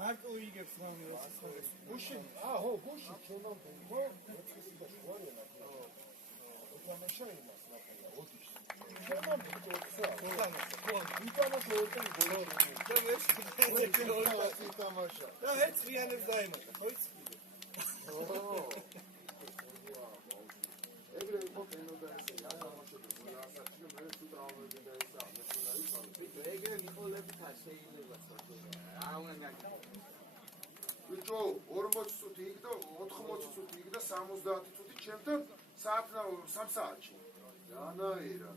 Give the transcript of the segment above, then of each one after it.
მარტო იგებს რამე გუში ხო გუში ჩვენ ხო ეცქესი და შუარელა უთამაშა იმას ნახია ოდის ჩვენ ხო უთამაშა ორთან გოლი და ეს უთამაშა და ეს რიანებს დაემატა ხო იცი ეგრე იყო ფენოდა ესე ათამაშები გულასაჩი მე თუ დაავადე და ეს ამასუნა ეგრე მიყოლებით შეიძლება ბიჭო 40 წუთი იქ და 80 წუთი იქ და 70 წუთი ჩემთან საათნა 3 საათში რანაირა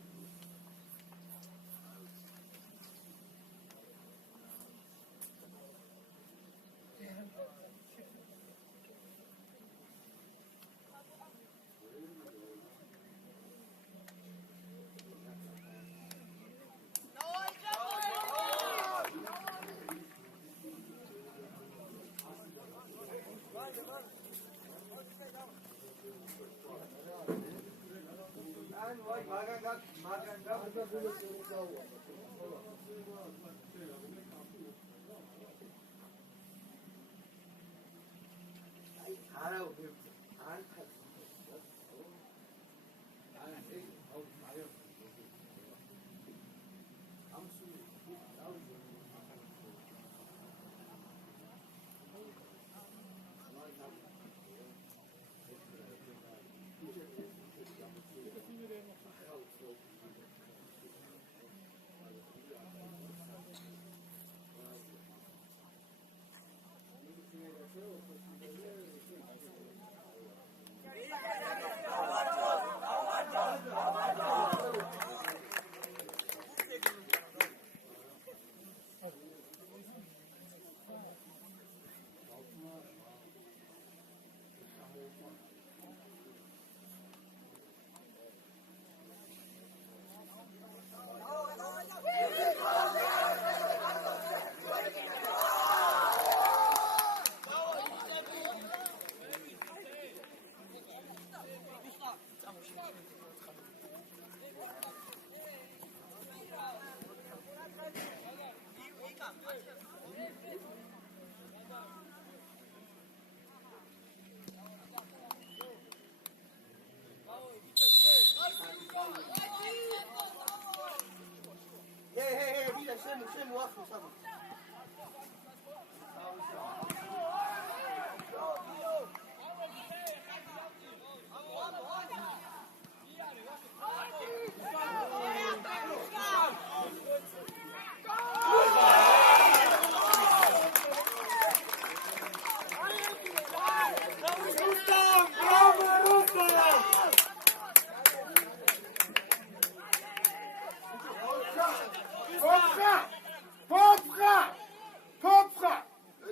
Popqa!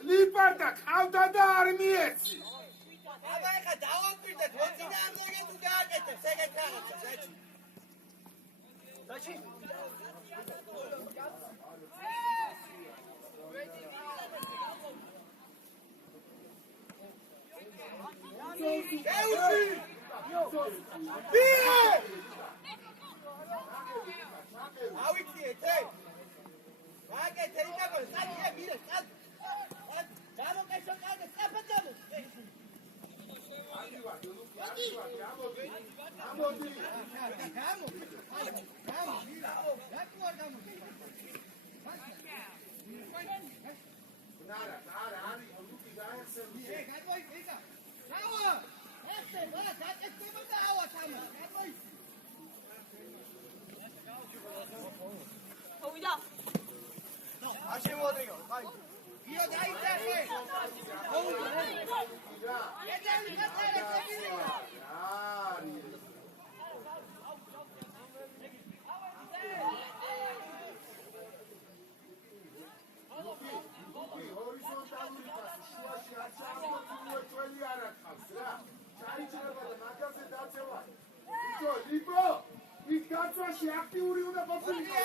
Liparda qavda da ar mietsi. აბა ეხა დავაკვირდეთ, მოწინა არ მოგეთ თუ გააკეთებს ეგეთ რაღაცას, საჩი. საჩი. ეუში! ბიე! ავიქიეთ, გააკეთე იკაკო, საჩია მირე, სად? გამოკეშო კარგე, საფეთანო. აქტიური უნდა ყოფილიყო.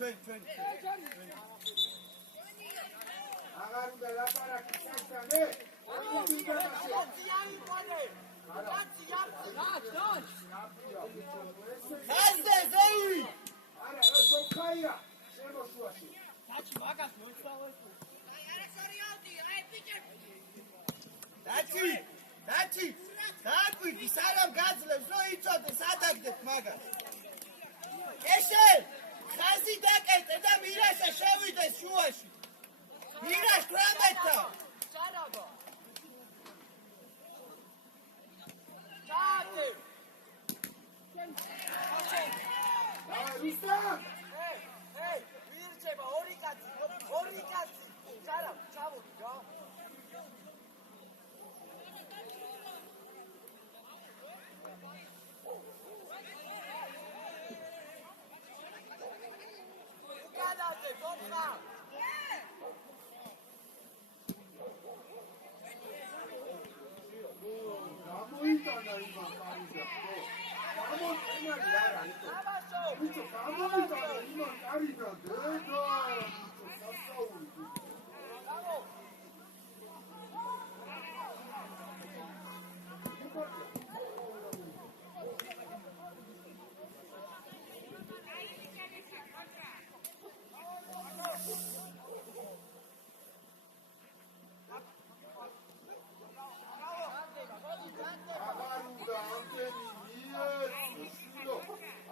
ჩვენ. აღარ უნდა ლაპარაკი სასწრაფე. ხაზზე ზევი. არა, ეს ოქაია. შემოშუაში. დაჩი. დააკვირდი, სანამ გაძლევს, რომ იწოდე, სადაგდეთ მაგას. ეშე, ხაზი დაკეტე და მირაშა შევიდეს შუაში. მირაშ 18-თა. სარაბო. რუსტამ! ვირჩება ორი კაცი. სარაბ, ჩავუდი რა. უკანაზე, დოხა. გამოიტანა იმან კარიდანო. გამოიტანა რა არის? ბიჭო, გამოიტანა იმან კარიდან დედო. სასაული.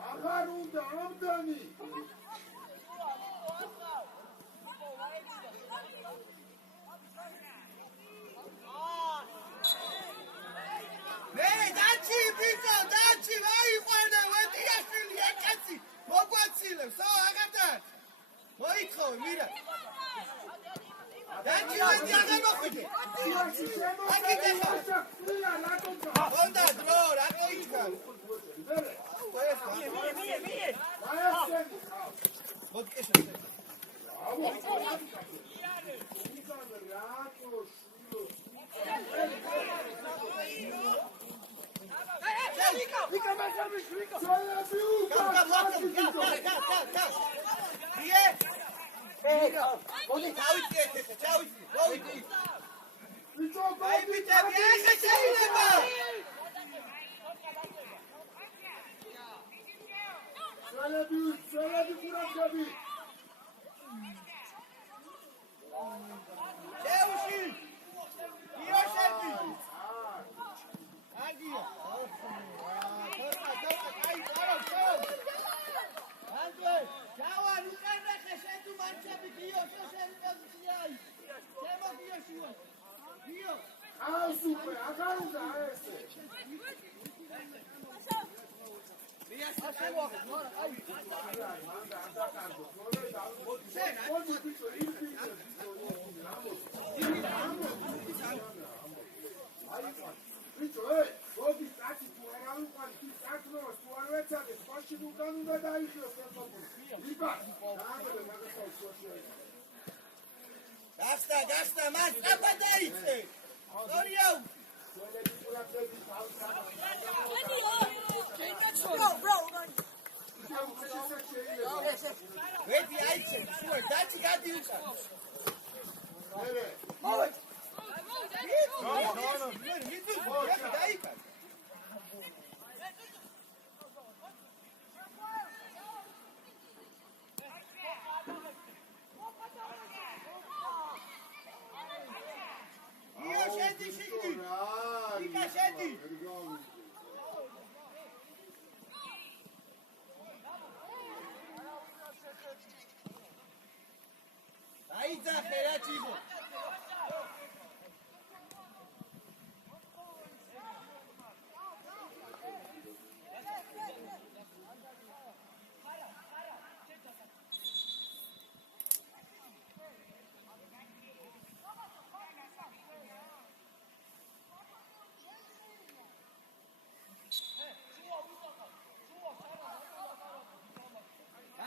აღარ უნდა ამდენი. მე დაჩი ბიჭო, ვაიყვანე, ვეტიაშვილი ეკაცი, მოგვაცილებს, აღარ და. მოითხოვე, მირა. დაჩი აღარ მოხვიდე. ხონდა დრო, რა მოიჩქა. სელები ხურახები. შეუში. იოშები. აგია. აი, ანტე, ჯავარ უკან ხე შენ თუ მარჩები გიო, შენ პოზიციაი. შემოგიოშიო. გიო. ყავს უკვე, აღარ უნდა ესე. გახსნა, მას ყაფა დაიწე. სორიო. ვეთი აიცე, შუა დაჩი გადიუჭა. მოვე. დაიკა. იო შედი შიგნი. იკა შედი. აიძახე რა ჩიბო.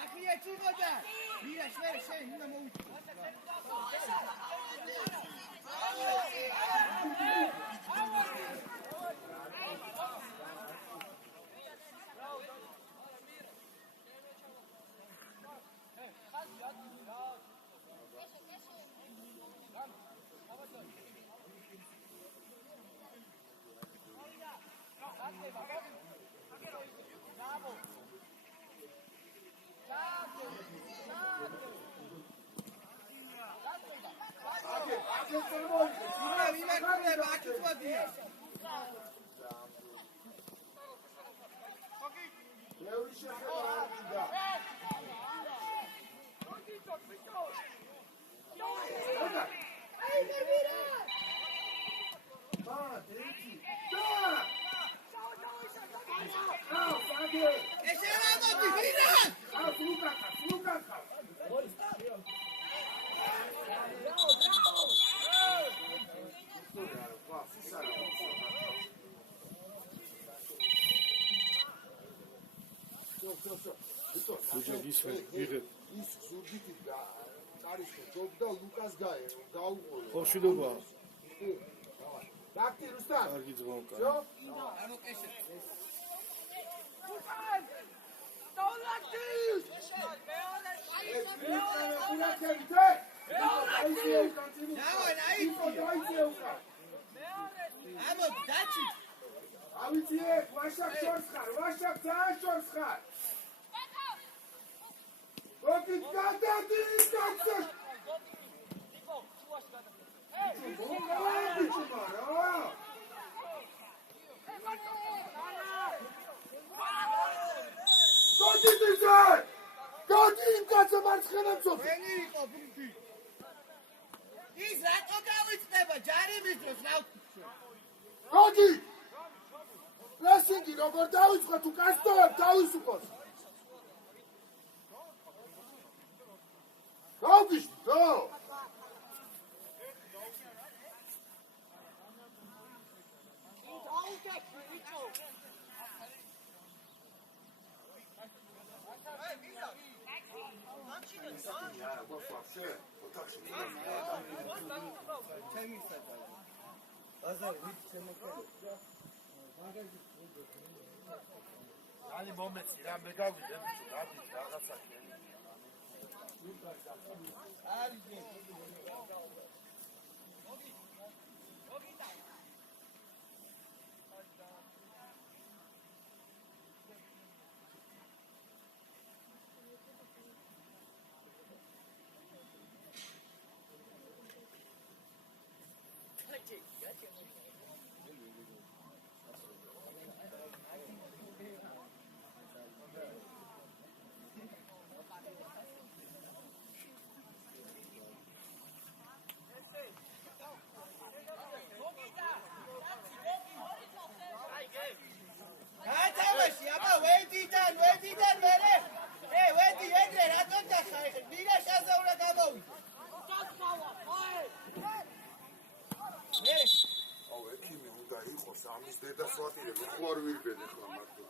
ახია ჩიბოდა. მირა შენ უნდა მოვიწე. ის ზურგით წარისო ჯობდა ლუკას გაუყოლო. ხოშიდობა. დაკტი რუსტან. კარგი ძღონკა. ის რატო გავიწდება ჯარიმის დროს ნავთობში? Გოდი! პრესინგი როგორ დავიწყო თუ კასტოებ თავისუფლოს? გავგიშდი, ხო? ალი მომეცი რა მე გავიდე რაღაცა ამის დედა სვატირე ხო არ ვირბედე ხო მარტო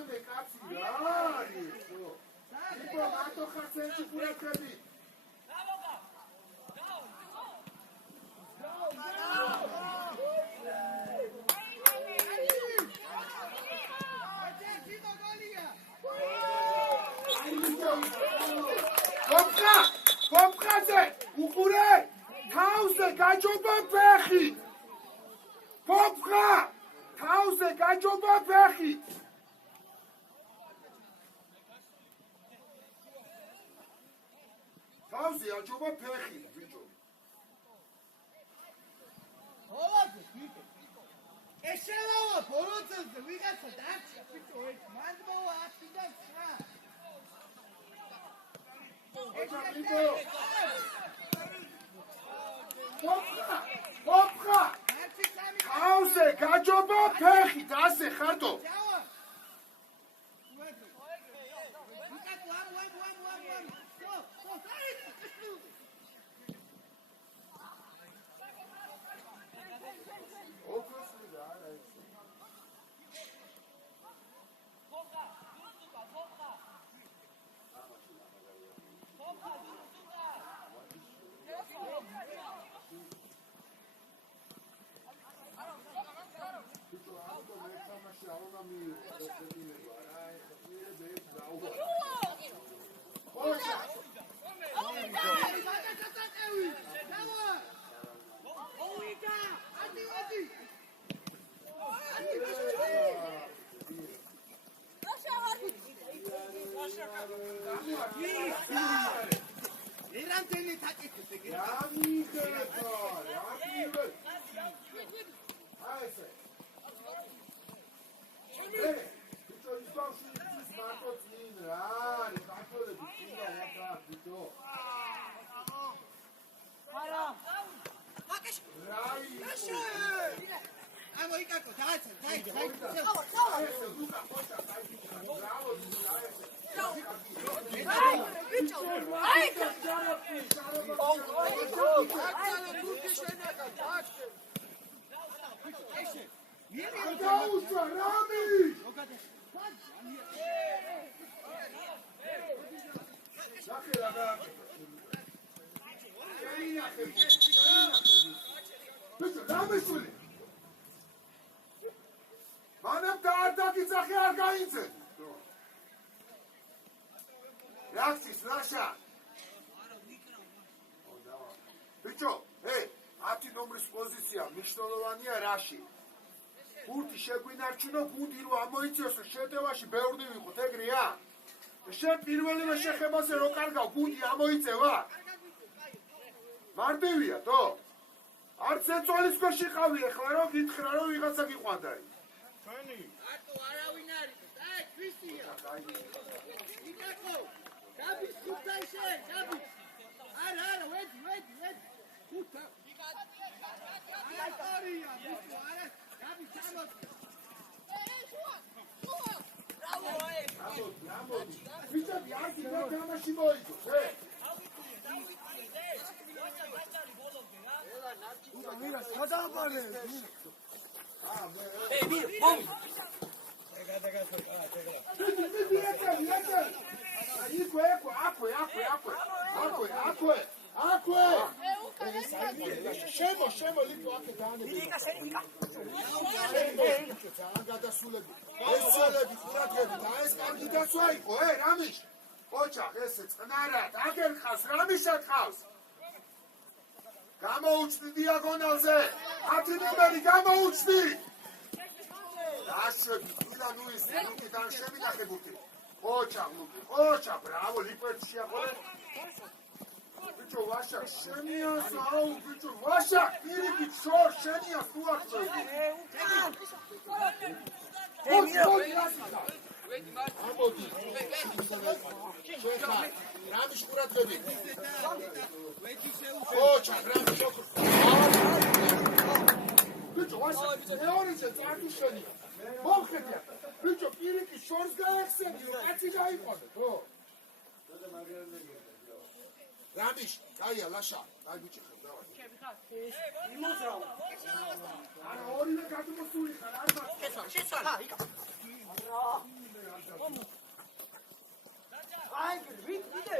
მანე კაცი რა არის? იბო მარტო ხარ ცენტრი ყურეთები. Popqaze, uqure, თავზე გაჯობა ფეხი. Popqa, თავზე გაჯობა ფეხი. თავზე აჯობა ფეხი, ბიჭო. ოლაძე, ბიჭო. ეშელავა ბოლოძეზე ვიღაცა დარჩა, ბიჭო, ერთ მანდმოა 10-დან 9. Popqa! Თავზე გაჯობა ფეხი, ასე ხარტო. Manam daardagitsakhi ar gainze. Raksis, Rasha. Bicho, hey, 10 ნომრის პოზიცია მნიშვნელოვანია რაში. გუნდი შეგვინარჩუნო, გუნდი რო ამოიწიოს, შეტევაში ბევრი ვიყოთ, ეგრეა? შენ პირველივე შეხებაზე რო კარგავ, გუნდი ამოიწევა? მარტივია, თო? არც ეწოლის ქვეშ იყავი, ეხლა რო გითხრა რომ ვიღაცა გიყვანდა. ჩვენი. არტო არავინ არის, აი, ქვისია. იკაკო, დაბის ხუთაი შენ, დაბის. არა, ვედი. ხუთა. ისტორია, ბიჭო, არა, დაბის ჩამოდი. Bravo. Bicho, biagi, no თამაში მოიგოს, შემო ლიქო აქე დაანებია. გადასულები. ეს ცოლები ხურათები და ეს კარგი დაცვა იყო, რამიშ? ოჩახ, ესე წყნარად, აგერ ხავს, რამიშა ხავს? გამოუჩდი დიაგონალზე, 10 ნომერი გამოუჩდი. დაშვები, თულა ნუის, ლუკიდან შემინახებოდი. ოჩახ, ბრავო, ლიკვერტი შეაყოლე. Bicho, Vasha, Shenia, Sao, Bicho, Vasha, Piriki, Shor, Shenia, Suat. Ramish Kurat Baby. Oh, Chakrami Shokr. Bicho, Vasha, Leonis, it's Artushani. Bokhetia. Bicho, Piriki, Shor's Galaxy, that's it. Ramish, Kaya, Lasha, I will check it out. I already got to აი, ვით ვიდე.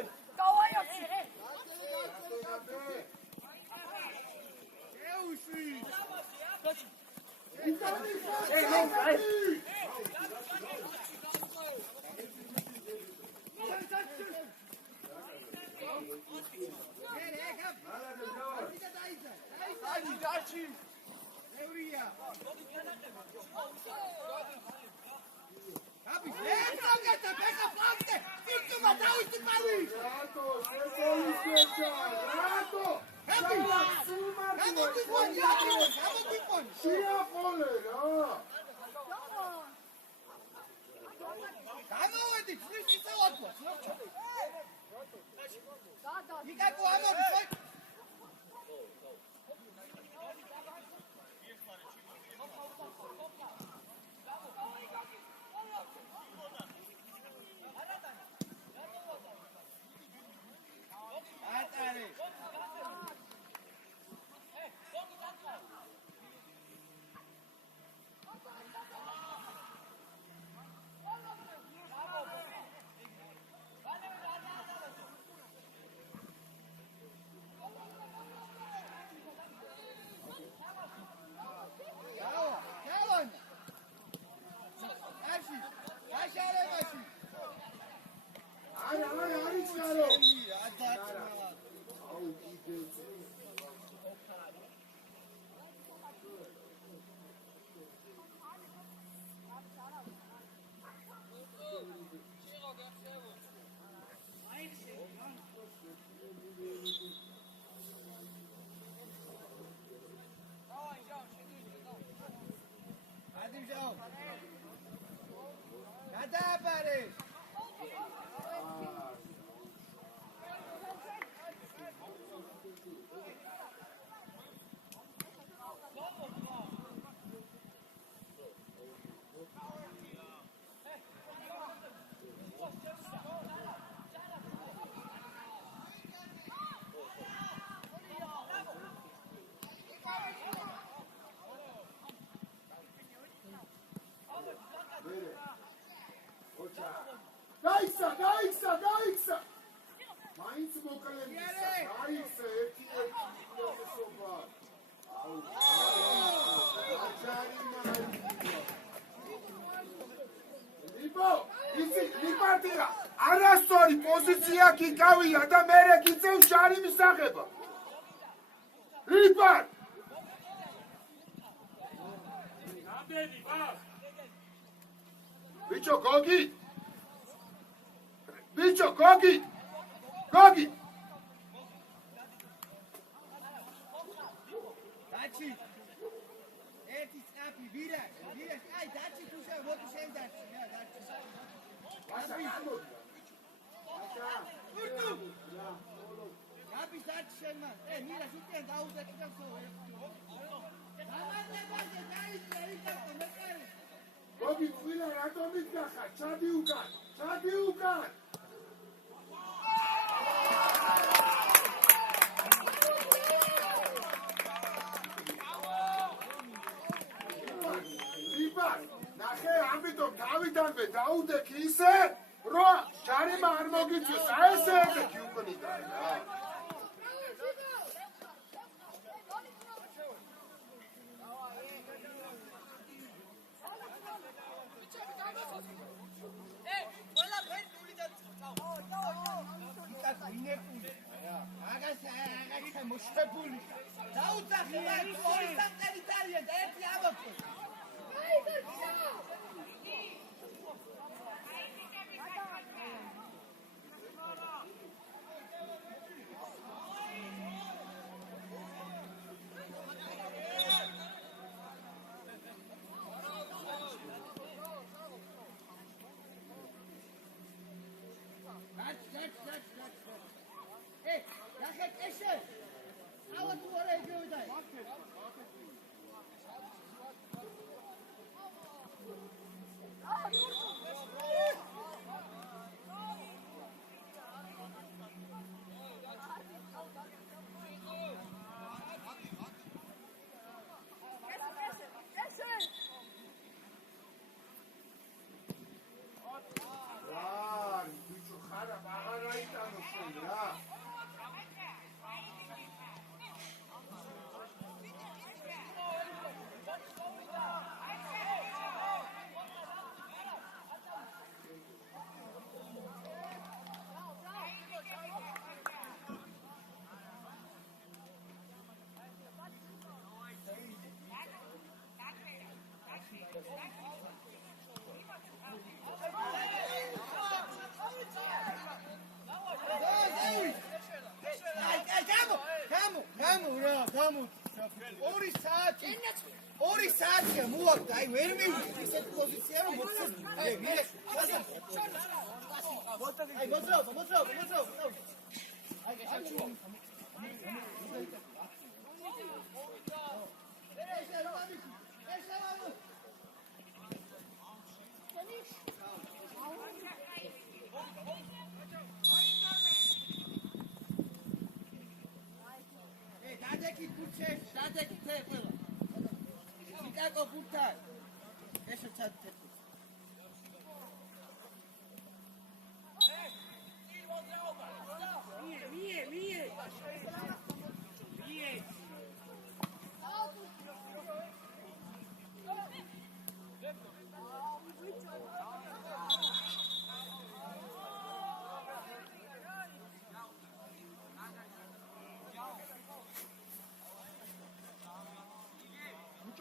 გაიქცა! მაინც მოკლემისა, გაიქცა ერთი სოფა. ლიპარტია, არასწორი პოზიცია გიკავია და მერე გიწევს ჟარიმის სახება. ლიპარ! ბიჭო, გოგი! ბიჭო, გოგი! გოგი! დაჩი! ერთი წაფი, ვირა, აი დაჩი თუშა, მოდი შენ დაჩი, დაჩი. ვასა, გაბის დაჩი შენ მან. მირა, შენ დაუზექი და ხო. დამანდებაზე დაიწყე, იკეთო მეკარი. გოგი, ვირა, რატომ მიგახარ? ჩადი უკან, ჩადი უკან! ნახე, ამიტომ თავიდანვე დაუდექი ისე, რომ ჟარიმა არ მოგიწვიოს, აი ესე ედექი უკნიდან რა. აგასა მოშფებული. დაუძახე მაგ ორი სამწელი დარიან და ერთი ამოწო. პოზიცია რომ მოწეს ვირე აი მოძრაობა დადეკი თე ყველა იკაკო გუთა ეს ჩათეთე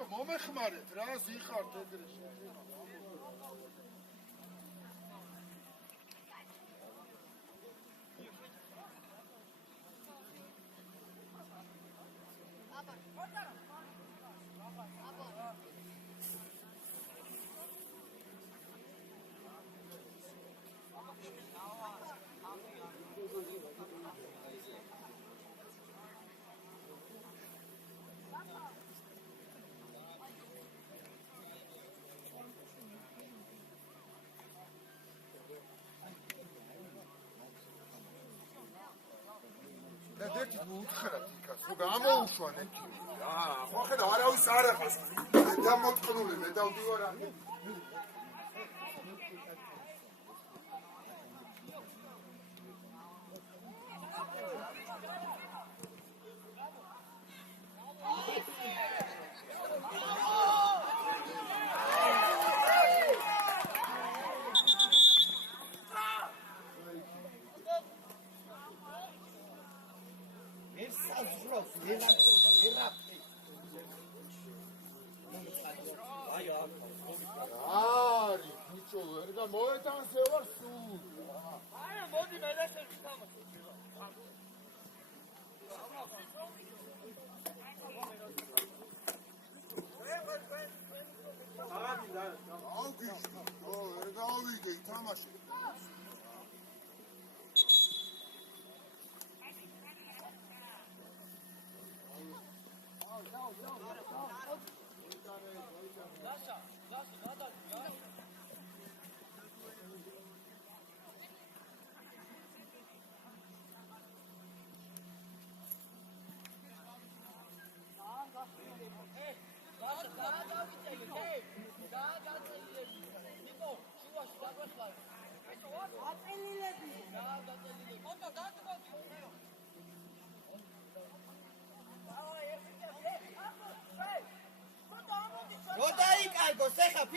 მომეხმარეთ რა ზიხართ ეგრე ერთი უთხრათ იქას რომ გამოუშვან ეთი ხო ხედავ არავის არ ახავს დამოტყნული მე დავდივარ ამ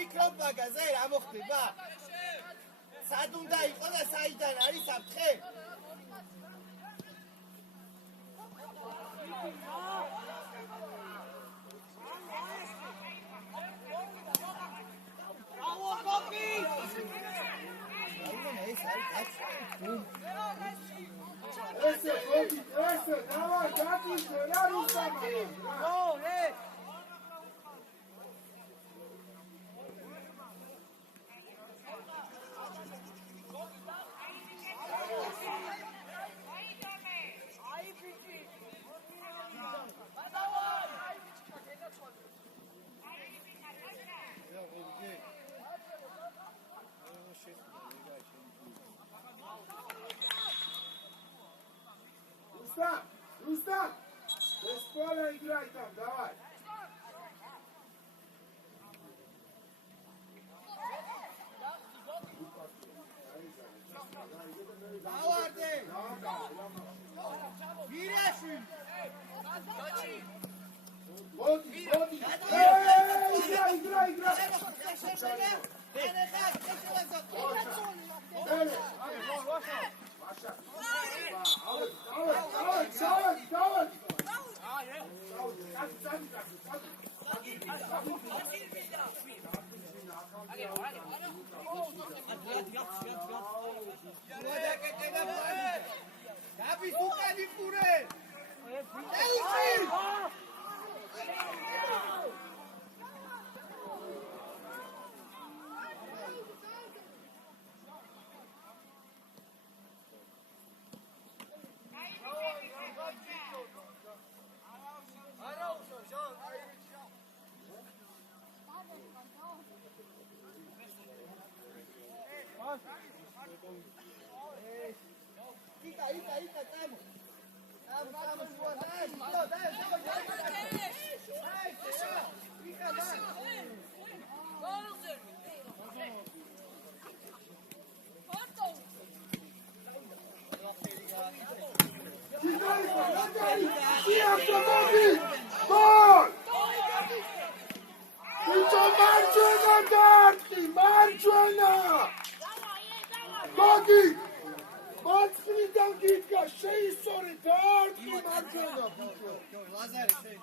ფიქრობ მაგაზე რა მოხდება? სად უნდა იყო და საიდან არის საფრთხე? ესე, давай, გაკეთე რა რუსამი. Rustam! Despola играй там, давай! Давай! Виряшин! Боди! Играй! იკა, წამო. Vamos, Marțindan gitga şey soru dört marcana. Lazare şey.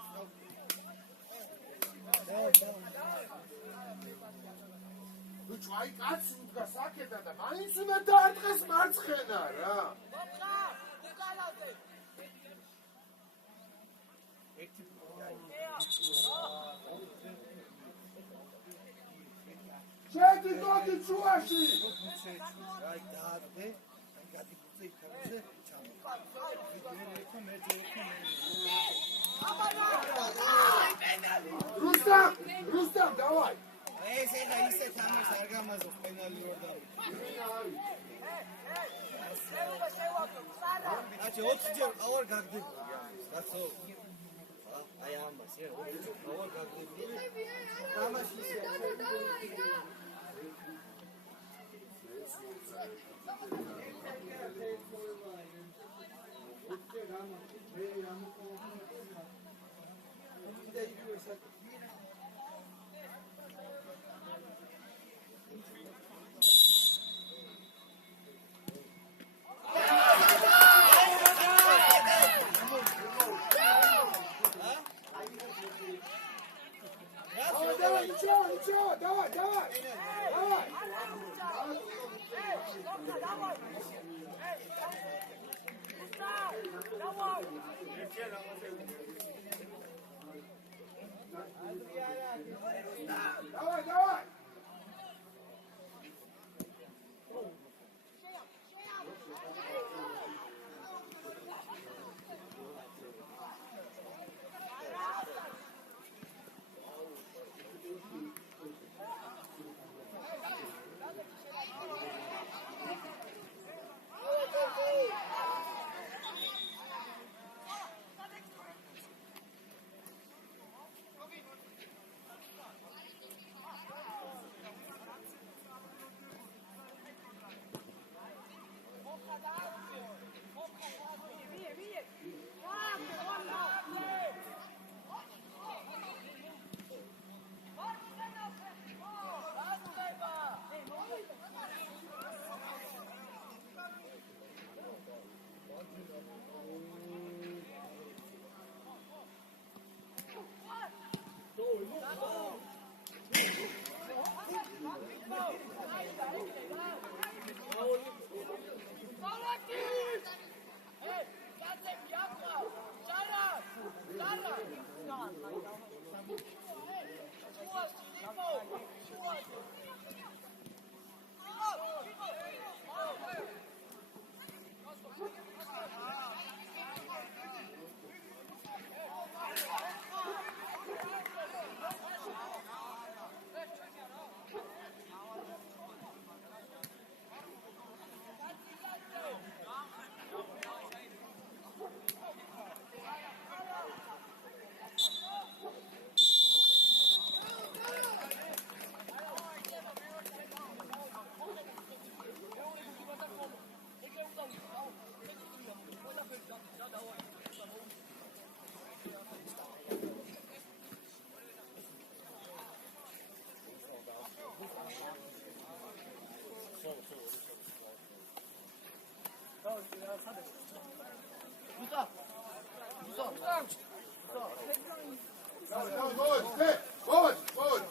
Uçay kaç sudga sakeda da manis უნდა დაარტყეს მარცხენა რა. შედი გოდი ჩუაში. Ay dağıdı. Gadi kutu yıkardı. Rustam, давай. Ese de ise tamam sargamaz o penalli oradan. Açı 30 diyor ağır kalktı. Bak o. Ayağım bas ya. Ağır kalktı. Ama şişe. Ничего, давай. Давай.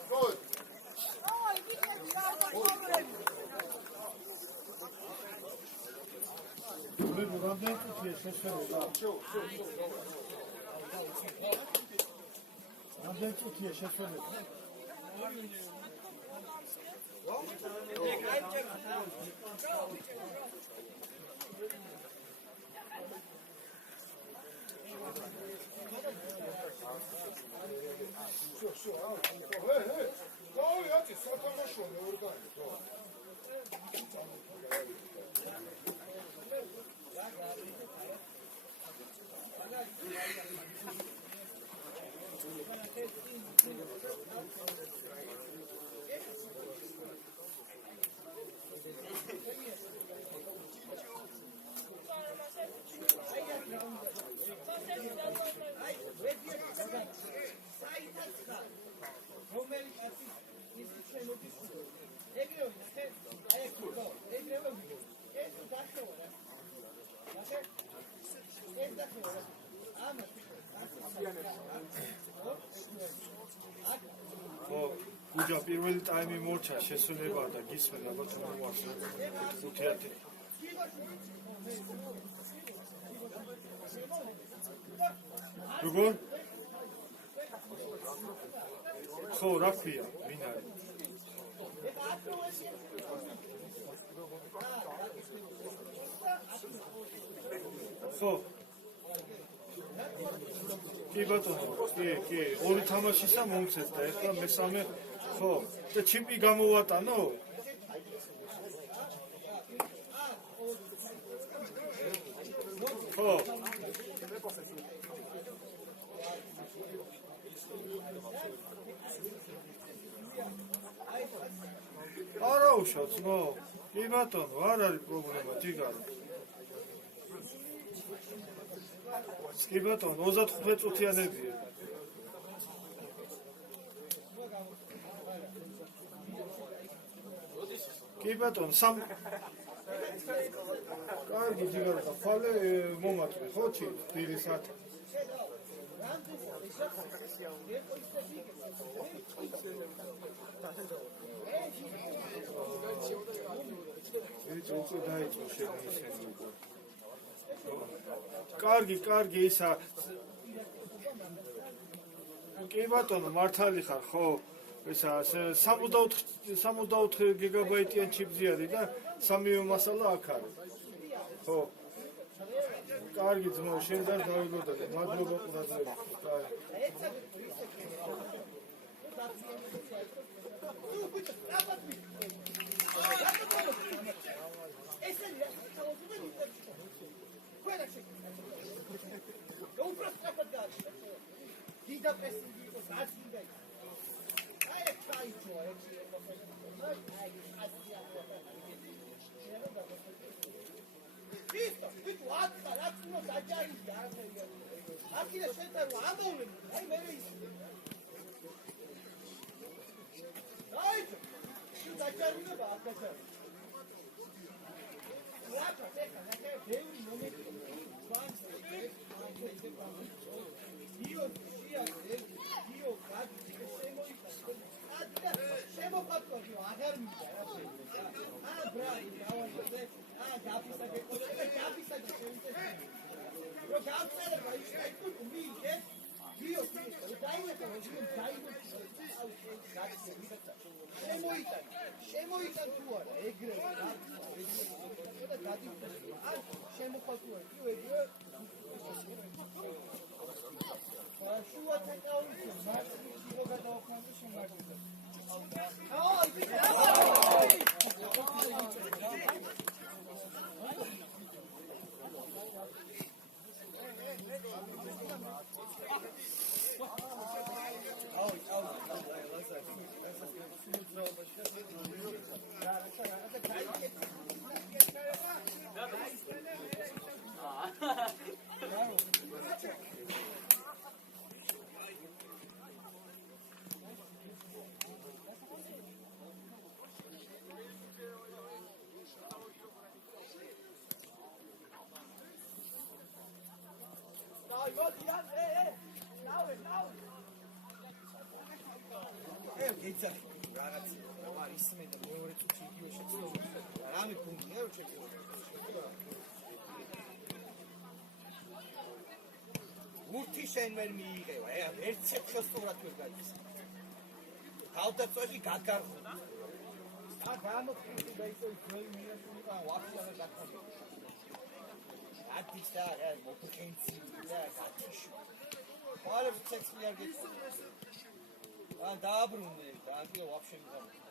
Good. Все, давай, я тебе сакана шо, не ургай. გუჯა პირველი ტაიმი მორჩა შესრულება და გისმენ ალბათ მოუასწრო 5-1 როგორ ხო რა ქვია ვინ არის ხო კი ბატონო კი ორი თამაშისა მომცეთ და ეხლა მესამე ხო და ჩიპი გამოვატანო ხო არა უშოთ ნო კი ბატონო არ არის პრობლემა ჯიგარო კი ბატონო 35 წუთიანებია კი ბატონო კარგი ჯიგარო და ხალე მომატვე ხო ჩი დილისათ კარგი ისა კი ბატონო მართალი ხარ ხო ისა 64 გიგაბაიტიან ჩიპი არის და სამივე მასალა აქ არის ხო კარგი ძმო შენ და დავიგოთ მადლობა ყურადღებისთვის ურთი შენ ვერ მიიღევა, ერთ ხელს სწორად ვერ გადის. თავდაცვაში გაგარღო. და გამოხდი და ისე ძველი მიაშუნა ვაფშე გაკეთე. ათისა მოფხენცი და გათიშო. ყალებს ცეცხლი არ გეცი. დააბრუნე და ანტიო ვაფშე მიღავ.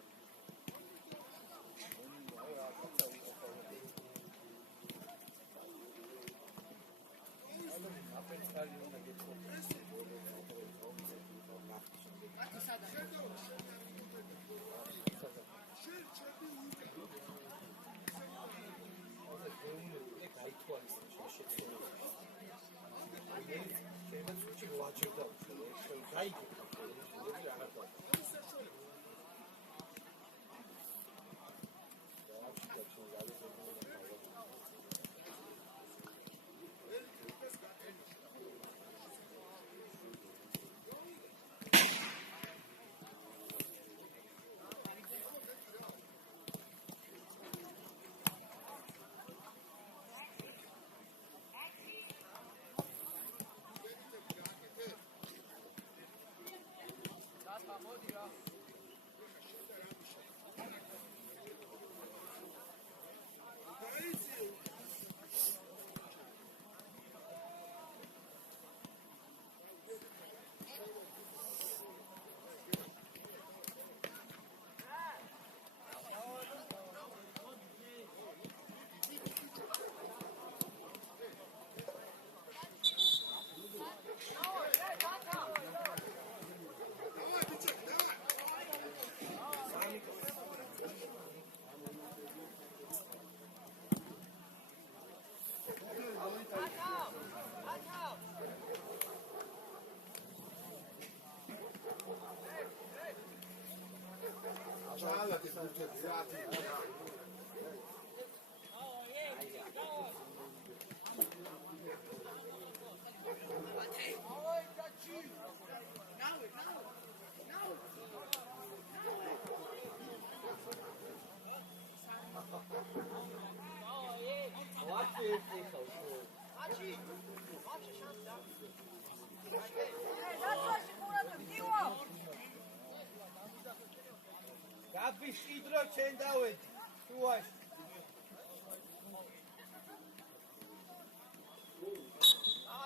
შიდრო ჩვენ დავედი შუაში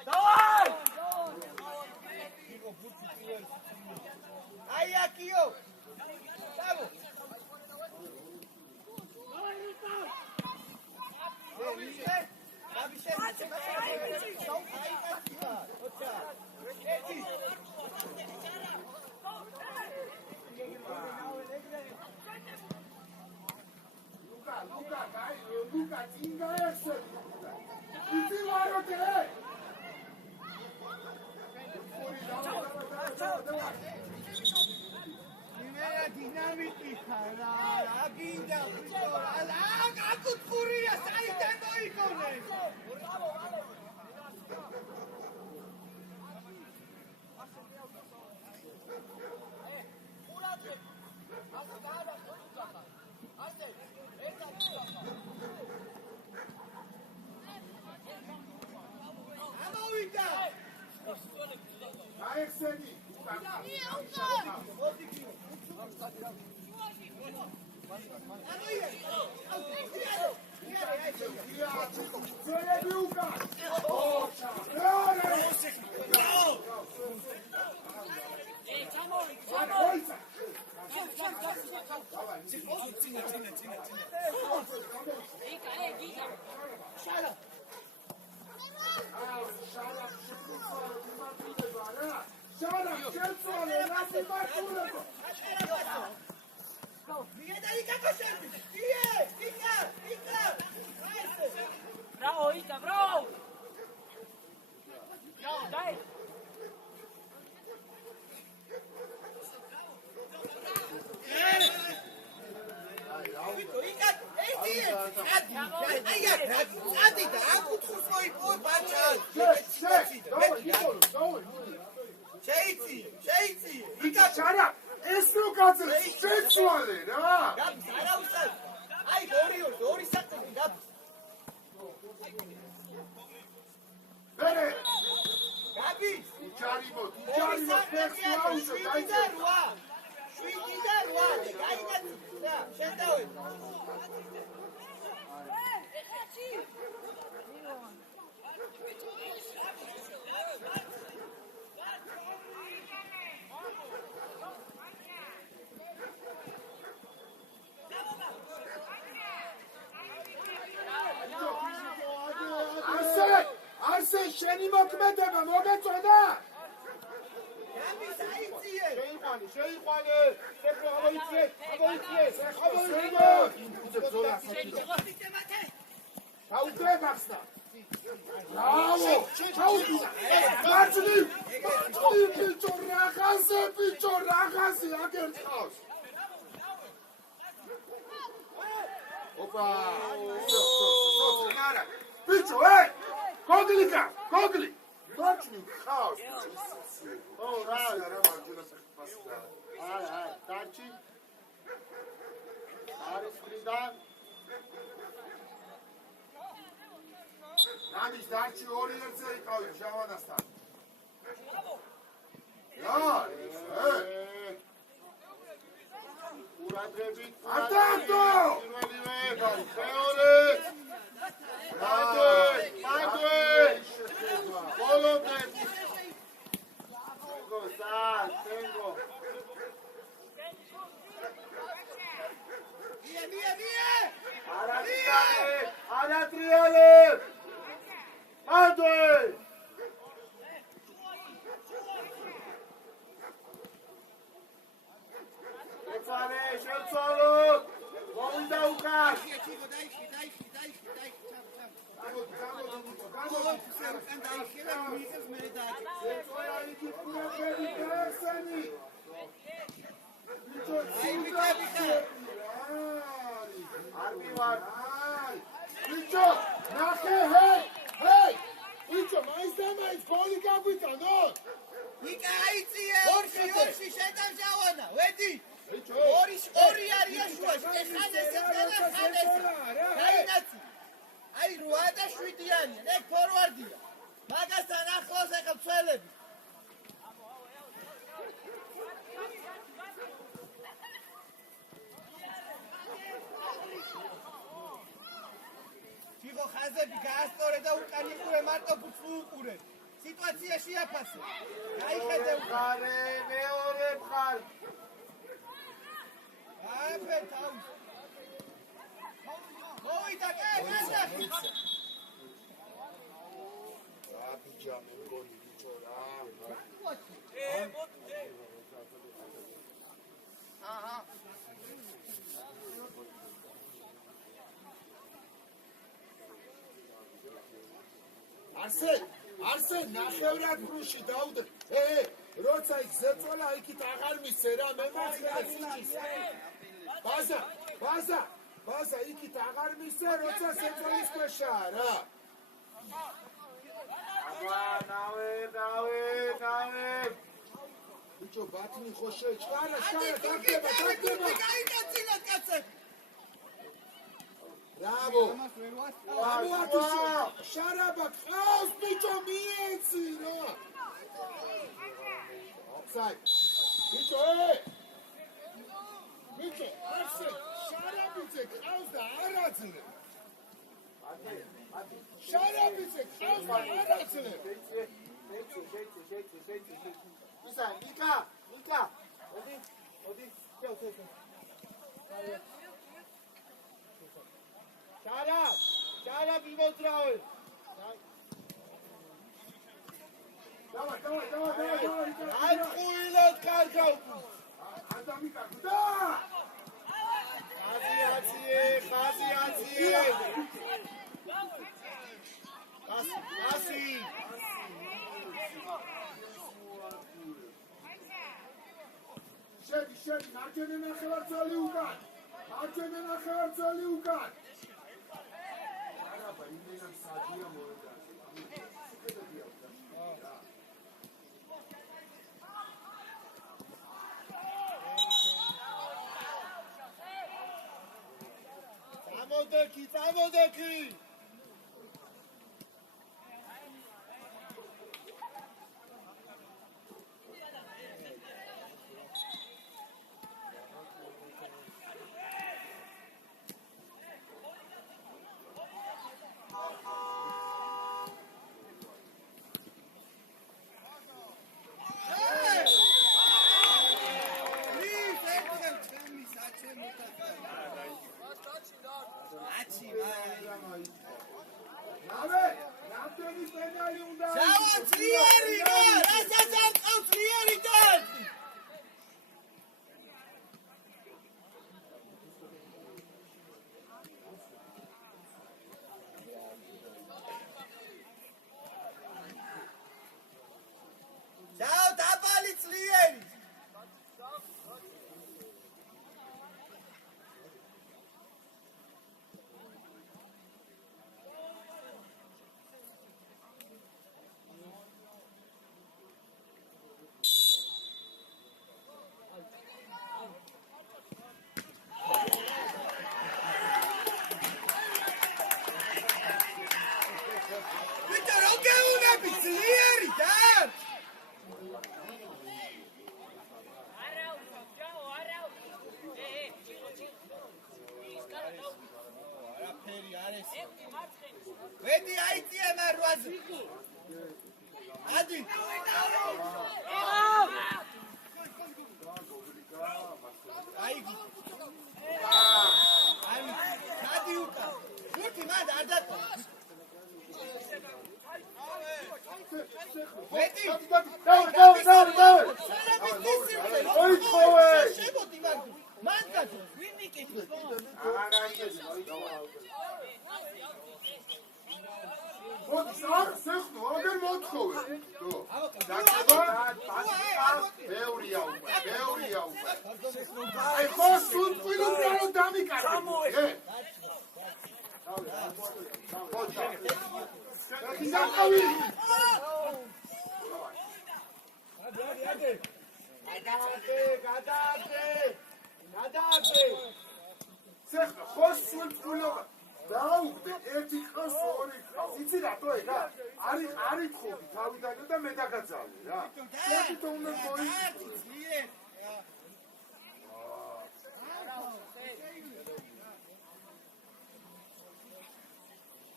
დავარ აი აკიო დავო Luca, tinga esse! Iti varote! Imera dinamiki khara, aginda putora, akut puria saite koikone. Bravo, Ita, bravo! Bravo, dai! შენი მოქმედება მოგეწოდა? შეიყვანე, შეიყვანე, დაუდგე გახსნა. Bravo! Martini! Picho, ragazzi, აგერ ხავს. Opa! Picho, hey! Gogli! Martini ხავს. რა მარჯვენა საფასი და. აი, დაჩი. არის ფრიდან. Namiz darchi ori ertze iqavi Javanastan. Uradrebit. Atato! Tengo. Via! Aratriale! Andoi! Șelțoară! Vom da ucar! Picho, nahe, hey! Picho, mais goli gaguita, no? Ika aiție, orși șetan jawana, vedi? Ori arია შუაში, ხანეს ეწევა ხანეს. გაინაცი. აი 8 და 7-იანი, ეგ ფორვარდია. მაგასთან ახლოს ეხა მცველები. თიხო ხაზები გაასწორე და უკან იყურე მარტო ფუცლუ უყურე. სიტუაცია შეაფასე. გაიხედე ხარე, მეორე მხარ. Ape taus. Მოიდა კეთილი. აბიჯამი გოლი ბიჭო რა. აჰა. არსე ნახევრად გრუში დაუდე. როცა იქ ზეწოლა იქით აღარ მისცე რა მე მახლა სიჩის. ბაზა იქით აღარ მისცე როცა ზეწოლის ქვეშაა რა. აბა ნავე. ბიჭო ბათნი ხო შეჭარა დაგდება. გაიგაცილა კაცები. Bravo! Sharaba, house, bicho, mienzi, no! Offside. Bicho, hey! Bicho, offside. Sharabice, house, da arazine. Sharabice, house, da arazine. Listen, Mika. Odi, Şarap İvotraoğlu. Давай. Atkuilat karkau. Adamika, da! Xazi. Asi. Şedi, narcemena xevartsali ukan. Tamodaki. ვედი აიწია მარვაზე. ადი. აიგი. ადი უკა. შუთი მანდ არ დატო. ვედი. დავ. ოი ხოვე. შეგოდი მაგ. მანდ დატო. ვინ მიკითხე? სეხნო, აგერ მოთხოვე. ბევრია უკვე. აი ხო სულ პილოტი დამიკარგე. სეხნო, ხო სულ პილოტი დაუგდე ერთი ხოს ორი ხოს იცი რატო ეგა არის ხობი თავიდან და მე დაგაძალე რა ერთი თო უნდა მოიწვიე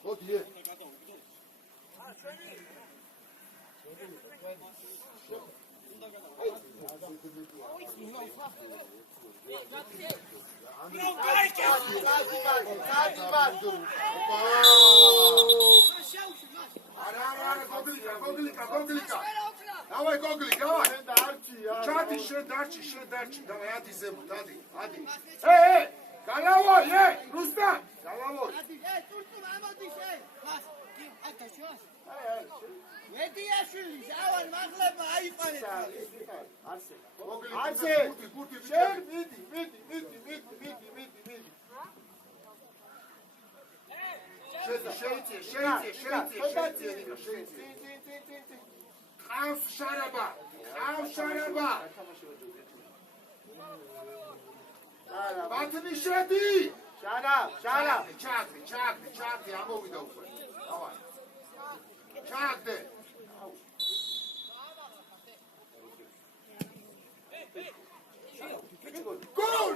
ოდიე გოგლიკა. დავაი გოგლიკა, დავაი. ჩადი შედარჩი. დავაი ადი ზემოთ, ადი. გალავოი, რუსტამ, გალავოი. ტურტუ ამოდი შენ. ვედიაშვილი, ჟავან მაღლება აიყარეთ. არცე. შენ მიდი. შეიცე. ყავს შარაბა. ბათმი შედი. შარა. ჩაკდი, ამოვიდა უკვე. დავაი. ჩაკდე. გოლ!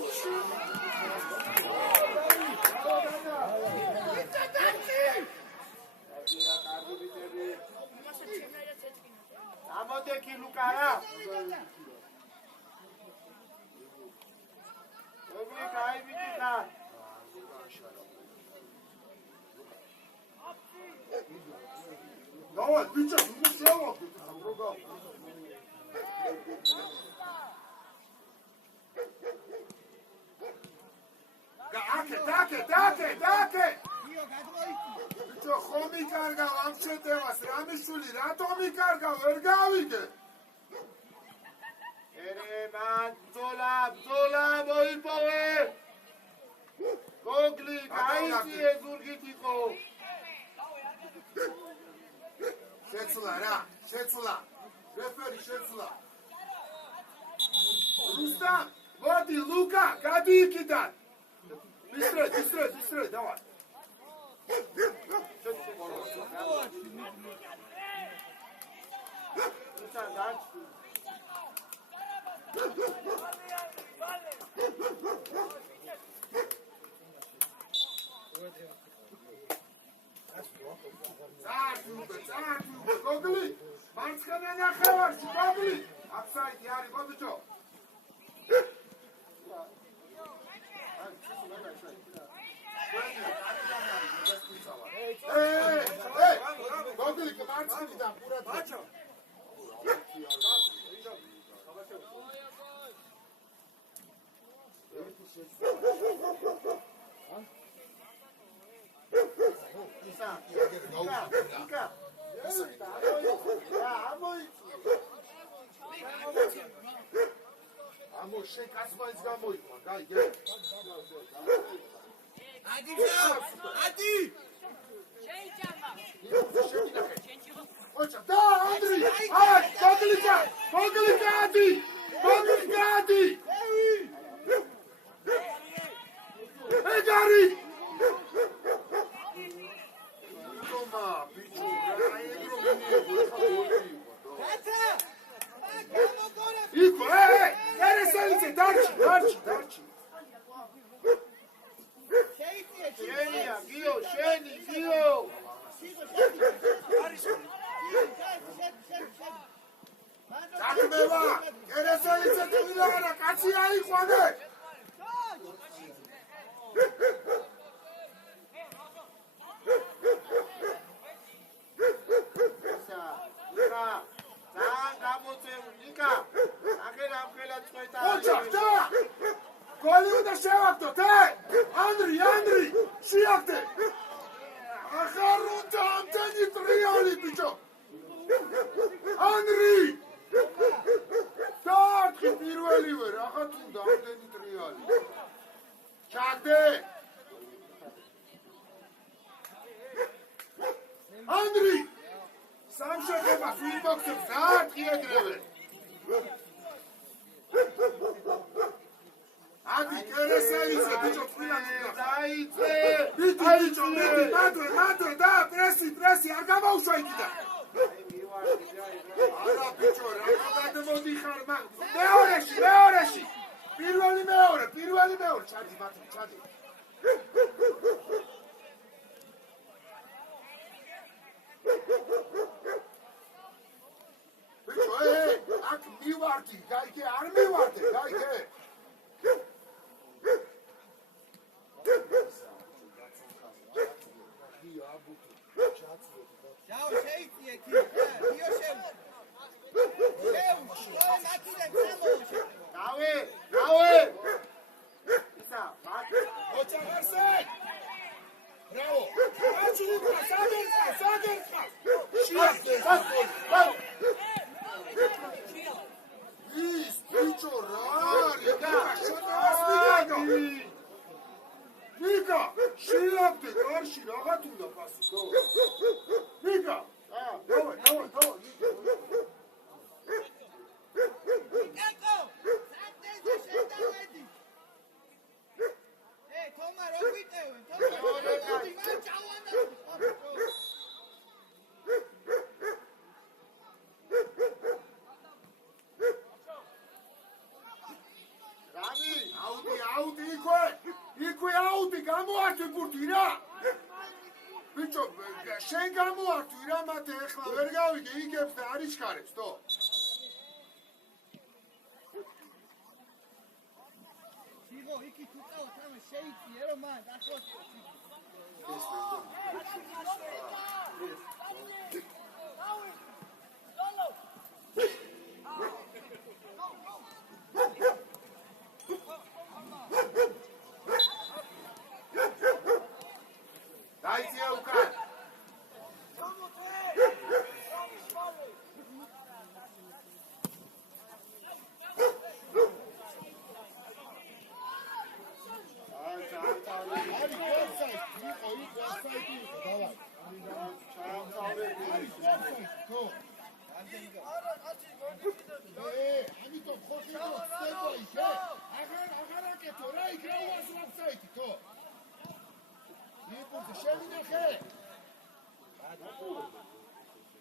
ამოდექი ლუკარა. ოღონდ გაიბიჭდა. დავაი, ბიჭო, მუშაობ. დაკე. ბიჭო, ხომ მიკარგავ ამ შეტევას, რამიშვილი, რატო მიკარგავ, ვერ გავიგე. მან ბრძოლა მოიპოვე. გოგლი, გაიწიე ზურგით იყო. შეცვლა. რეფერი შეცვლა. რუსტამ, მოდი ლუკა, გადი იქიდან. ისრე, დავაი. წარდ გოგლი მარცხენა ნახევარში გოგლი აფსაიდი არის გოგიჯო გოგლი მარცხენიდან პურად ბაჭო ამო შენ კაცმაის გამოიყვა, გაიგე? ადი! ოჩა, და ანდრი! აი, გოგლიკა, ადი! ეგარი! თომა, ბიჭო, რა ეგრო მიიღო, იქო, ერესელიძე, დარჩი. შეიწიე, გიო, შენი, გიო. Zakmeva, erezelice tvilana, kaci aiqvane. Ocha, da! Goli უნდა შევაგდოთ, Andri, შეაგდე. ახარ უნდა ამდენი ტრიალი, ბიჭო. Andri! Დაარქი პირველივე, რაღაც უნდა ამდენი ტრიალი. ჩაგდე. Andri! სამშობლოა ფილბოქსებს დაარქი ეგრევე. Adi, კერესელიძე, ბიჭო, ფრიანი დაიწე. ბიჭო, მადლე, და პრესი, არ გამაუშვა იქიდან. არა, ბიჭო, რა გადმოდი ხარ მან. მეორეში. პირველი მეორე, ჩადი, მადლე, ჩადი. ბიჭო, აქ მივარდი, გაიგე, არ მივარდე, გაიგე. Ciao, sei qui, io scemo. Nawe. Isa, Ocha Marcel. Bravo. Achilika, sagerka. Is, bicho, Nika, შეაგდე კარში რაღაც უნდა პასი, ხო? Nika. დავай. Ეკო, სამდეზე შედავედი. თომა რო ვიტევენ, მან ჩავანა. Rami, აუდი იქვე აუდი გამოართვი ბურთი რა. ბიჭო, შენ გამოართვი რა მათე ეხლა ვერ გავიგე იგებს და არ იჩქარებს, თო? სიგო, იქი თუ ყავთ, ამე შეიწიე რომ მან დახოციო. დაიწია უკან. ამიტომ ხოხი ხდება ისე. აღარ აკეთო რა, იქ რა უასლავ საიტი, თო. Ipurti, შევინახე.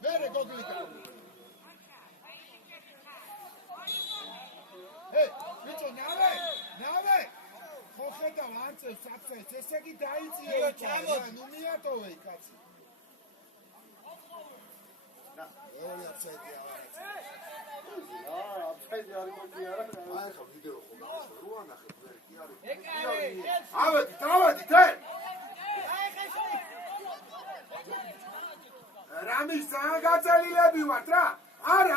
მერე გოგლიკა. ბიჭო, ნავე. ხოხედა ვანწევს საფსაიტს, ესე იგი დაიწიე. ნუ მიატოვე კაცი. ორი აფსაიტი ავარეთ. აფსაიტი არ მოდია რა. აი ხო ვიდეო ხო რო ანახე, კი არის. ეკარე. დავადი, თე. Ramis, ძალიან გაწელილები ვართ რა. არა,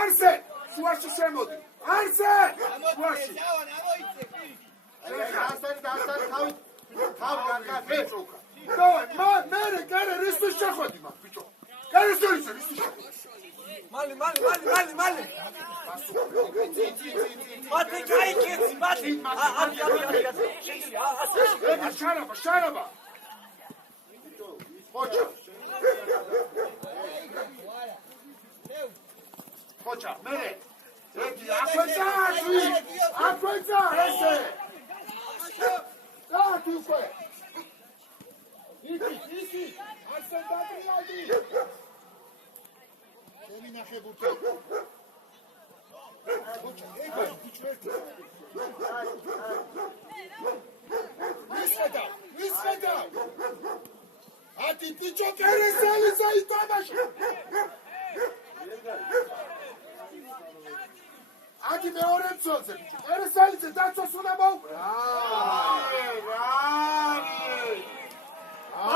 არსე. შუაში შემოდი. არსე. შუაში. თავი, მერე, კერე, რისთვის შეხვედი მაგ, ბიჭო. კერე სერიცე, რისთვის შეხვედი. მალი. მათე გაიქეცი, მათე. შარაბა. Ხოჭა, მერე. ერთი აკვეცა, ესე. დადი უკვე. იქი, არსენ დაბრიალდი. შევინახე ბურთი. ხოჭა, ეგა ბიჭვეთი. მისხედა. მოდი ბიჭო კერესელი საიტამაშო აგი მეორე მცველზე ბიჭო კერესელიძე დაცვას უნდა მოუყრა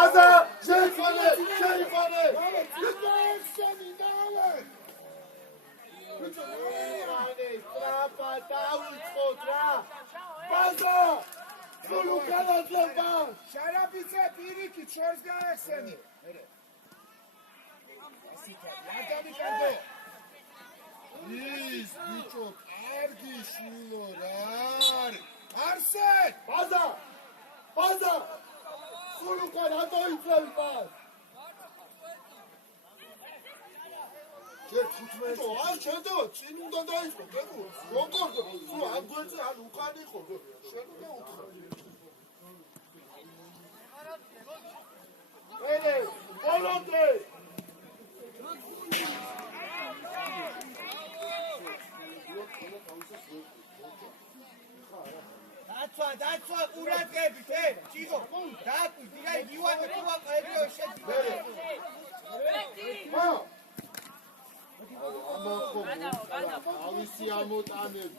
აზა შეიფანე კერესელი დავე ბიჭო ტრაპა დავიწყოთ რა ბაზა სულ უკანაძლება შარაფიცე პირიქით შორს გაეხსენი ლადამიკანდე ის ბიჭო კარგი შვილო რა არსენ ბაზა სულ უკან ატოიწევდა შე 15 ბიჭო არ შედო წინ უნდა დაიწყო გეკუ როგორ სულ ამ გვერდზე ან უკან იყო შენ უნდა უთხრა ელე ბოლონდე დაცვა ყურადღებით ჭიგო დაკვირდი რა ივანე ყუა ყებიო შეძბე ავისი ამოტანები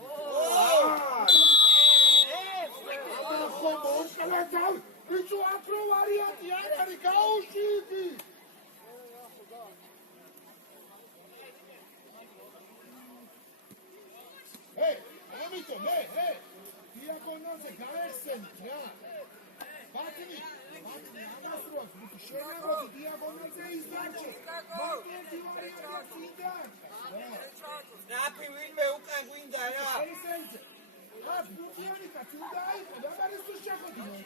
ბიჭო აკრო ვარიანტი არ არის გაუშვიდი ამიტომ დიაგონალზე გაეხსენით რა ბატონი ამასროს ბიჭო შენამოდი დიაგონალზე ის დარჩე მარტინი ვარიანტი იდან ნაფი ვინმე უკან გვინდა რა კერესელიძე რა ბუქიანი კაცი უნდა აიყო და არის თუ შეგვიდგინე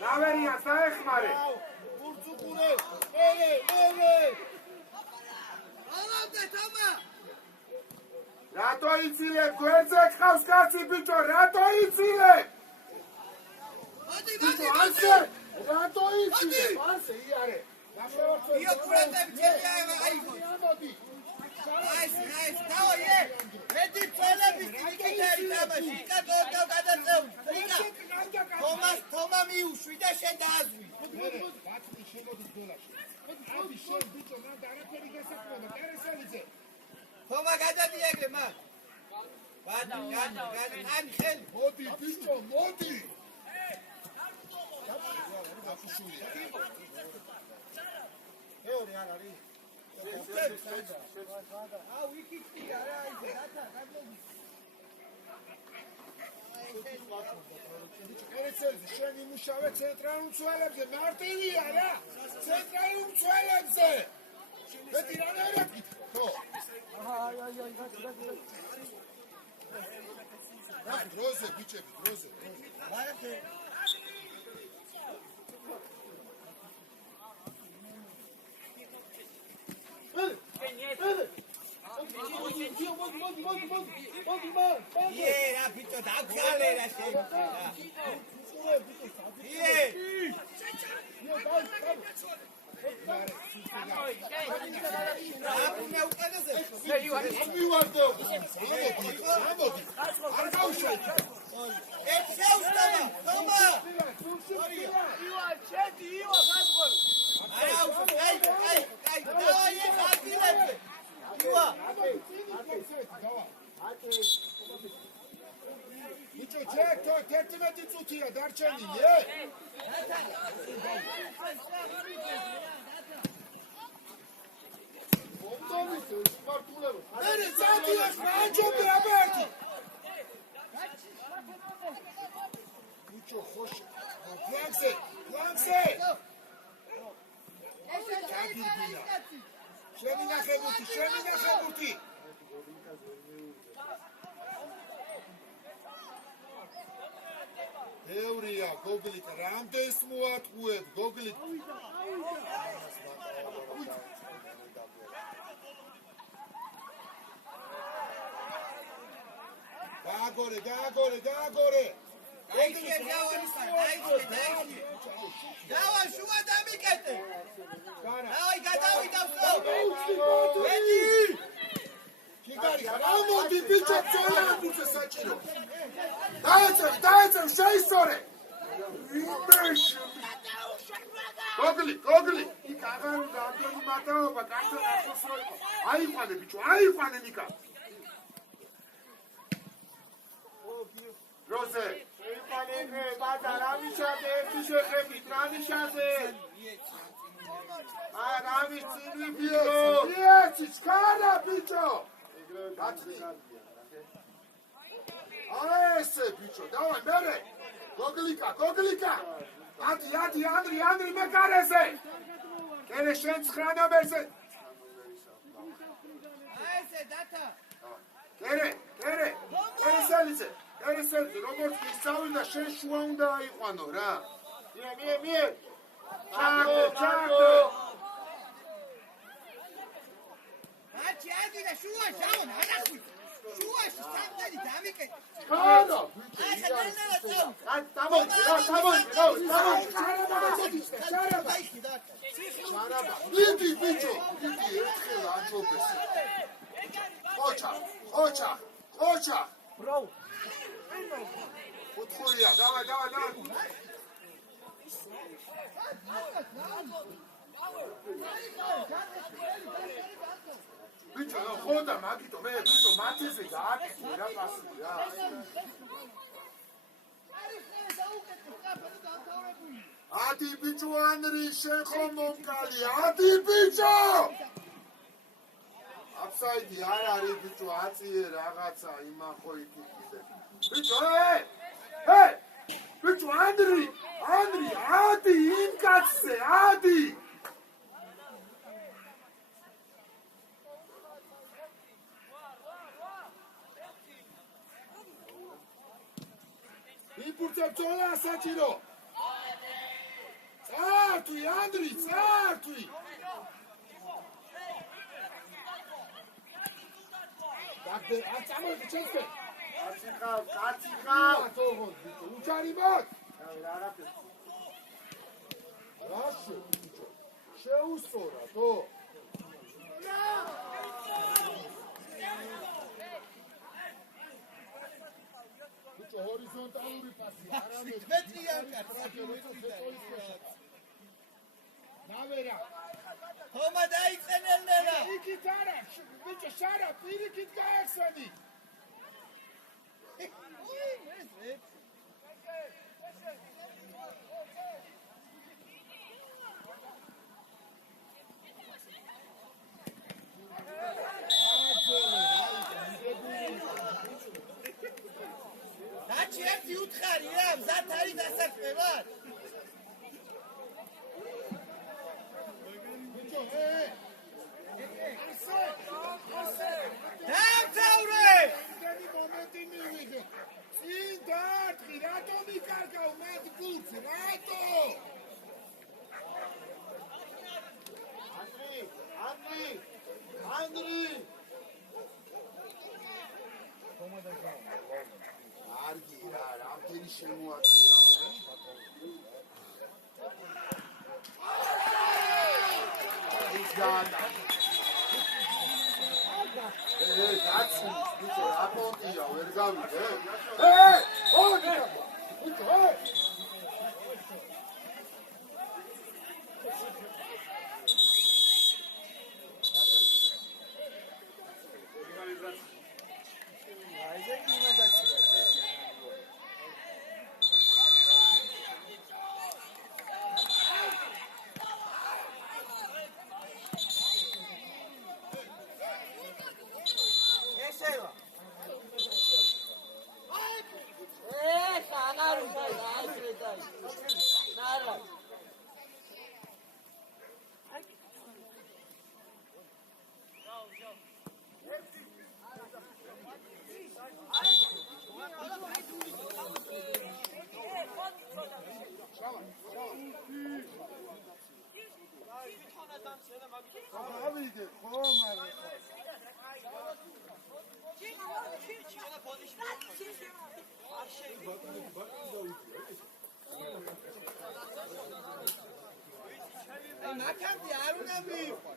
ნავერიას დაეხმარე ბურცუკურე ელე ალავდა თამა რატო იცილებ გვერდზე ხავს კაცი ბიჭო რატო იცილებ მოდი რატო იცილებ ასე იარე ია ყურადღებით ჩემი აიღო Nice, დავა ე მეტი წელების ტიკეტი თამაში იკატო გადაწევ თომა მიუშვი და შენ დააზვი ბატონი შემოდი ბოლაში აბი შენ ბიჭო რა არაფერი გასაკვირდა კერესელიძე თომა გადადიაგრე მაგ ბატონი ან ხელ მოდი ბიჭო მოდი მეორე არ არის ვიკიკია რა ისე რათა გადმოდი კერესელიძე შენ იმუშავე ცენტრალურ მცველებზე მარტივია რა ცენტრალურ მცველებზე მეტი რანაირად გითხრა ხო რა დროზე ბიჭები დროზე მარათე რა ბიჭო დაგვალე რა შენ აფრინე უკანაზე. მივარდო. ამოდი. არ გავშევ. ეცე უსტამა. თომა. აი, დავაი ხალხილებზე. ივა. ბიჭო, ჯექთო 11 წუთია დარჩენილი, მერე წადიოს მაჯობი აბერტი. ბიჭო, ხოში. ფლანგზე. შემინახებუთი. ევრია, გოგლით, რამდენს მოატყუებ, გოგლით. გააგორე. დაიქე დავანისა, დაიქე. დავა შუა დამიკეტე. აი, გადავიდავსო. ვედი. კიგარი, ამოდი ბიჭო, წოლაბუცე საჭირო. დაეწევ, შეისწორე. გოგლი. იქ აღარ უნდა ამდენი მატაობა, კარტონ ახოს რო იყო. აიყვანე ბიჭო, აიყვანე ნიკა. როზე, შეიყვანე, ბაზარ ამიშადე, ერთი შეხედით, რამიშაზე. ამის წინვი ბიჭო. იეცი, ჩქარა ბიჭო. ესე ბიჭო, დავაი მერე. გოგლიკა. ადი, ანდრი მეკარეზე. კერე შენ 9 ნომერზე. აესე დათა. კერე სელიძე, როგორც ისწავლიდა, შენ შუა უნდა აიყვანო რა. მie. ჩაკო. აჩი და შუა ჟაონ, არახვი. შუაში სამდენი დამიკეტე. ხანა. დიდი ბიჭო, ერთხელ აჯობეს. ყოჩა. ბრაუ. უთხურია, დავაი. ბიჭო, ხოდა მაგიტო მე ბიჭო მათეზე გააკეთე რა პასი რა. ადი ბიჭო ანრი შენ ხომ მომკალი, ადი ბიჭო. აფსაიდი არ არის ბიჭო, აწიე რაღაცა იმახო იქით. ბიჭო, ბიჭო ანრი, ადი იმ კაცზე, ადი. იპურცებ ძოლა საჭირო. წართვი, ანდრი, წართვი. დაგდე, არ წამოდი ჩესკე. კაცი ხარ. უჩარი მოთ. რაში, ბიჭო. შეუსწორა, თო. ჰორიზონტალური პასი, არამედ მეტრიან კაცი. ნავერა. თომა დაიწყენელნერა. იქით არა, ბიჭო, შარა, პირიქით გაეხსენი. დაჩი ერთი უთხარი რა, მზად არის დასაქმებად. ბიჭო, დაამთავრე! იმდენი მომენტი მივიღე. წინ დაარტყი, რატო მიკარგავ მათ გულს, რატო? ანდრი! არგი რა, რამდენი შემოატრია. გადა. კაცი, ბიჭო, რა პონტია, ვერ გავიდე. ორი! ბიჭო, გავიდე, ხო, მაგრამ ნაკარდი არ უნდა მიიღო.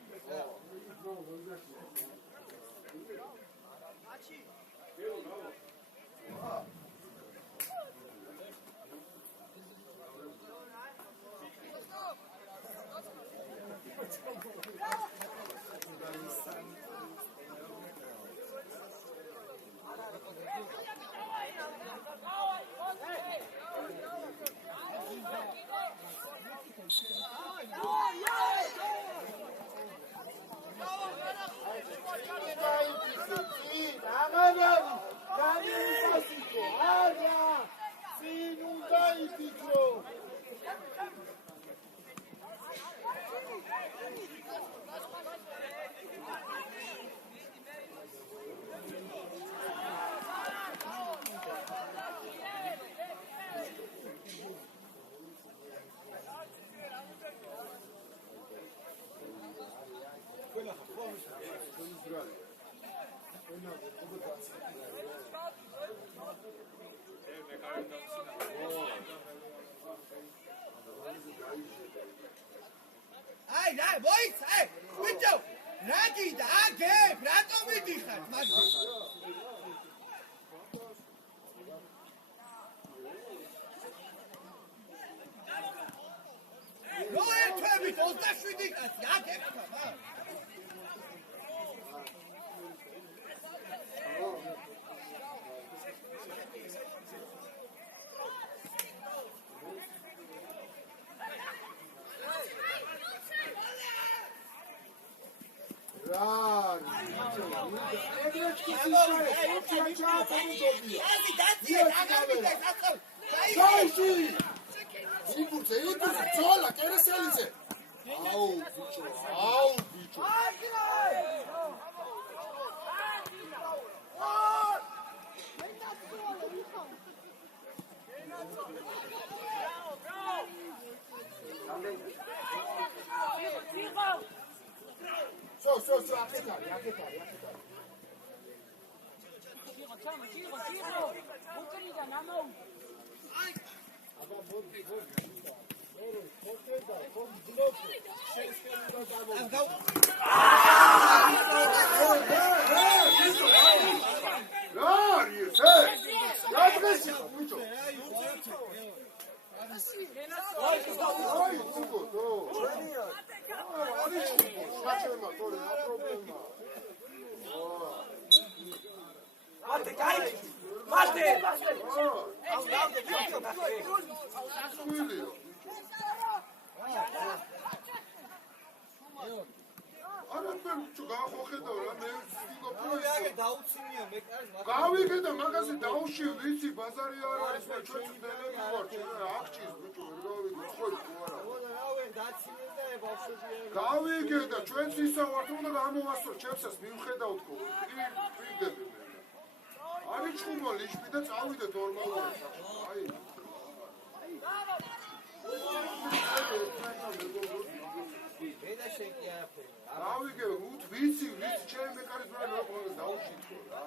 აი, რა, მოიც, აი, ბიჭო, რა გიდა, აგებ, რატომ მიდიხართ, მაგრამ რო ერთვებით 27 კაცი, აგებ ხა, გავიგე და მაგაზე დაუში ვიცი ბაზარი არ არის და ჩვენ ძნელები ვართ აქჭის ბიჭო ვერ გავიგე ხო არა გავიგე და ჩვენც ისა ვართ უნდა გამოვასწრო ჩემსას მივხედავთ ხო პირდები მე არის ჩხუბო ლიშბი და წავიდე ნორმალურად აი მე და შეკი არაფერი გავიგე ვიცი ჩემ მეკარის რა მოყვა დაუშვით რა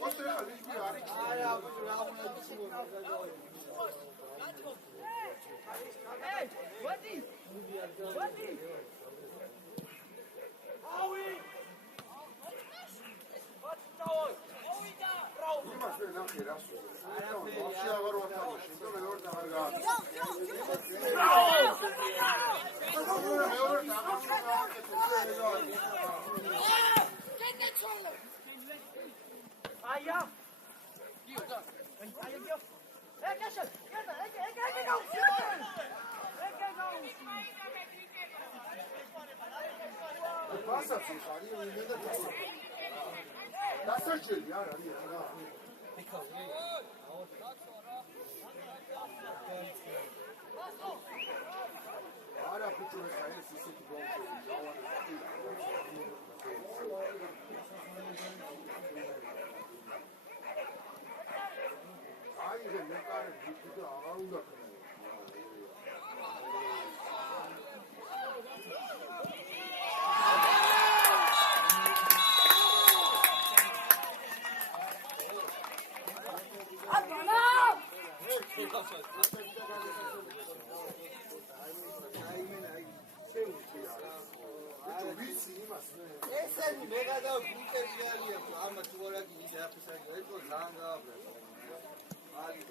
What's that? This is Ari. Hey, what is? ნახე რას ვაფშე აღარ ვათამაშე და მეორე აღარ გააკეთე Passați, Harry, imediat passați. Dasăceli, iar, da. Are piciorul ăsta, el se simte bun. Ai, de mecare, de avar unda. ესენი მე გადავიქცევი ალიებს ამას უარაგი ის აფისარი ეწო ძალიან გააბრა ალი